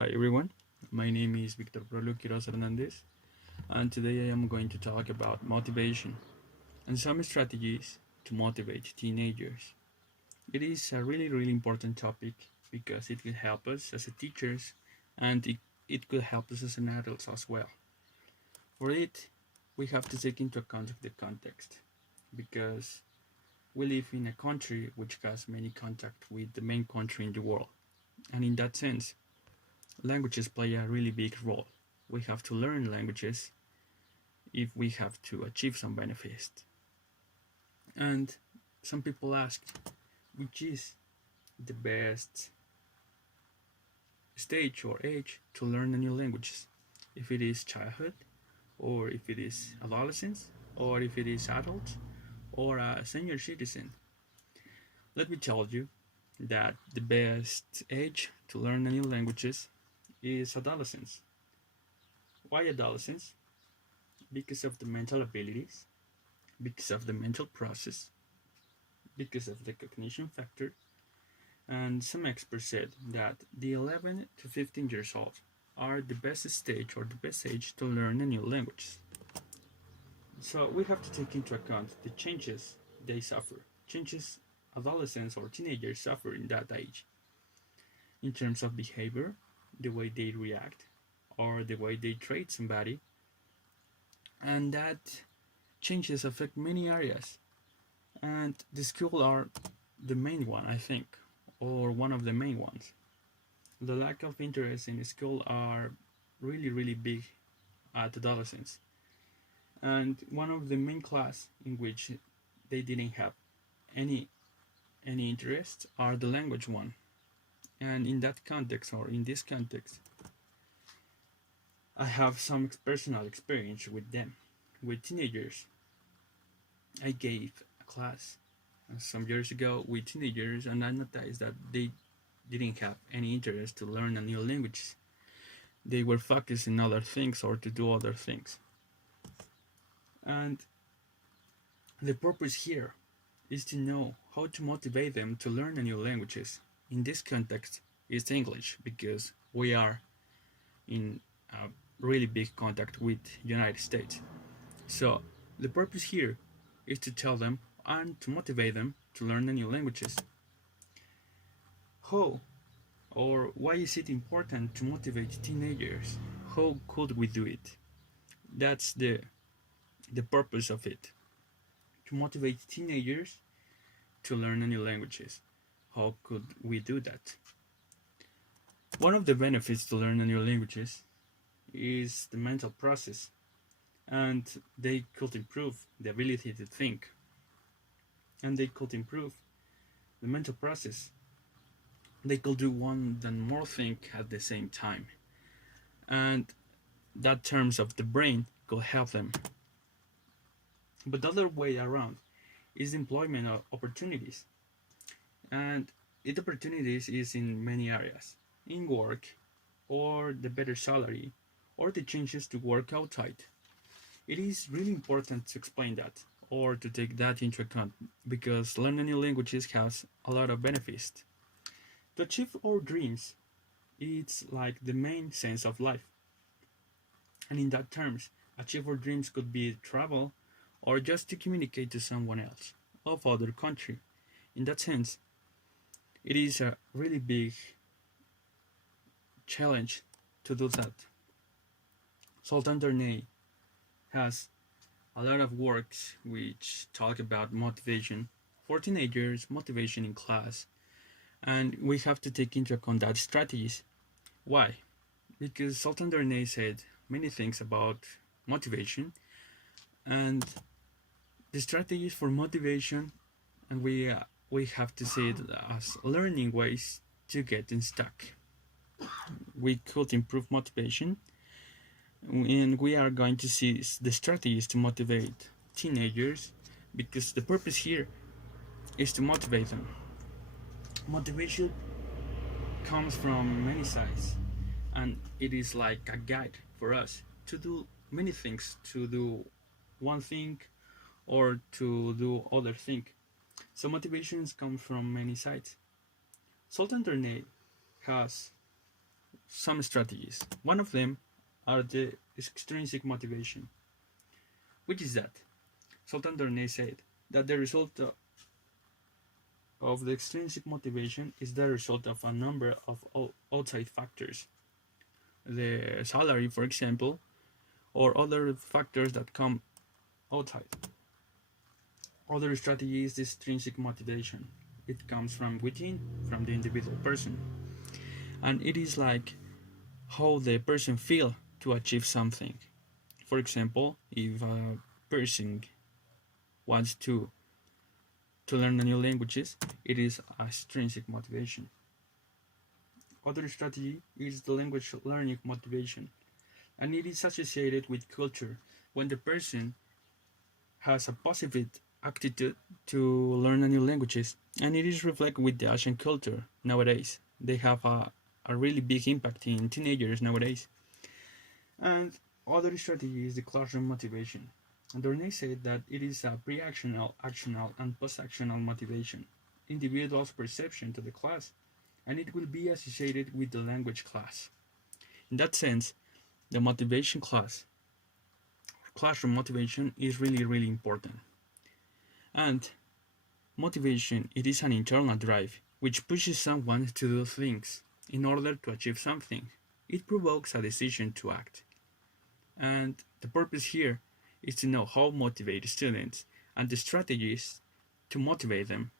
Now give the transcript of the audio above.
Hi everyone, my name is Victor Prolo Quiroz Hernandez, and today I am going to talk about motivation and some strategies to motivate teenagers. It is a really important topic because it will help us as a teachers and it could help us as an adults as well. For it, we have to take into account the context because we live in a country which has many contact with the main country in the world, and in that sense, languages play a really big role. We have to learn languages if we have to achieve some benefits. And some people ask, which is the best stage or age to learn a new language? If it is childhood, or if it is adolescence, or if it is adult, or a senior citizen. Let me tell you that the best age to learn a new languages is adolescence. Why adolescence? Because of the mental abilities, because of the mental process, because of the cognition factor, and some experts said that the 11 to 15 years old are the best stage or the best age to learn a new language. So we have to take into account the changes they suffer, changes adolescents or teenagers suffer in that age, in terms of behavior, the way they react, or the way they treat somebody, and that changes affect many areas. And the school are the main one, I think, or one of the main ones. The lack of interest in school are really big at adolescents. And one of the main class in which they didn't have any any interest are the language one. And in that context or in this context, I have some personal experience with them, with teenagers. I gave a class some years ago with teenagers, and I noticed that they didn't have any interest to learn a new language. They were focused in other things or to do other things. And the purpose here is to know how to motivate them to learn a new languages. In this context, it's English because we are in a really big contact with United States. So the purpose here is to tell them and to motivate them to learn the new languages. How or why is it important to motivate teenagers? How could we do it? That's the purpose of it. To motivate teenagers to learn new languages. How could we do that? One of the benefits to learn new languages is the mental process, and they could improve the ability to think, and they could improve the mental process. They could do one than more thing at the same time, and that terms of the brain could help them. But the other way around is employment opportunities, and it opportunities is in many areas, in work, or the better salary, or the changes to work outside. It is really important to explain that or to take that into account because learning new languages has a lot of benefits. To achieve our dreams, it's like the main sense of life. And in that terms, achieve our dreams could be travel or just to communicate to someone else of other country. In that sense, it is a really big challenge to do that. Sultan Darnay has a lot of works which talk about motivation for teenagers, motivation in class, and we have to take into account that strategies. Why? Because Sultan Darnay said many things about motivation and the strategies for motivation, and we have to see it as learning ways to get unstuck. We could improve motivation, and we are going to see the strategies to motivate teenagers because the purpose here is to motivate them. Motivation comes from many sides, and it is like a guide for us to do many things, to do one thing or to do other thing. So motivations come from many sides. Sultan Darnay has some strategies. One of them are the extrinsic motivation. Which is that? Sultan Dornay said that the result of the extrinsic motivation is the result of a number of outside factors. The salary, for example, or other factors that come outside. Other strategy is the extrinsic motivation. It comes from within, from the individual person. And it is like how the person feel to achieve something. For example, if a person wants to learn new languages, it is extrinsic motivation. Other strategy is the language learning motivation, and it is associated with culture. When the person has a positive aptitude to learn new languages, and it is reflected with the Asian culture nowadays. They have a really big impact in teenagers nowadays. And other strategy is the classroom motivation. And Dornay said that it is a pre-actional, actional, and post-actional motivation, individual's perception to the class, and it will be associated with the language class. In that sense, the motivation class, classroom motivation, is really important. And motivation, it is an internal drive which pushes someone to do things in order to achieve something. It provokes a decision to act. And the purpose here is to know how to motivate students and the strategies to motivate them.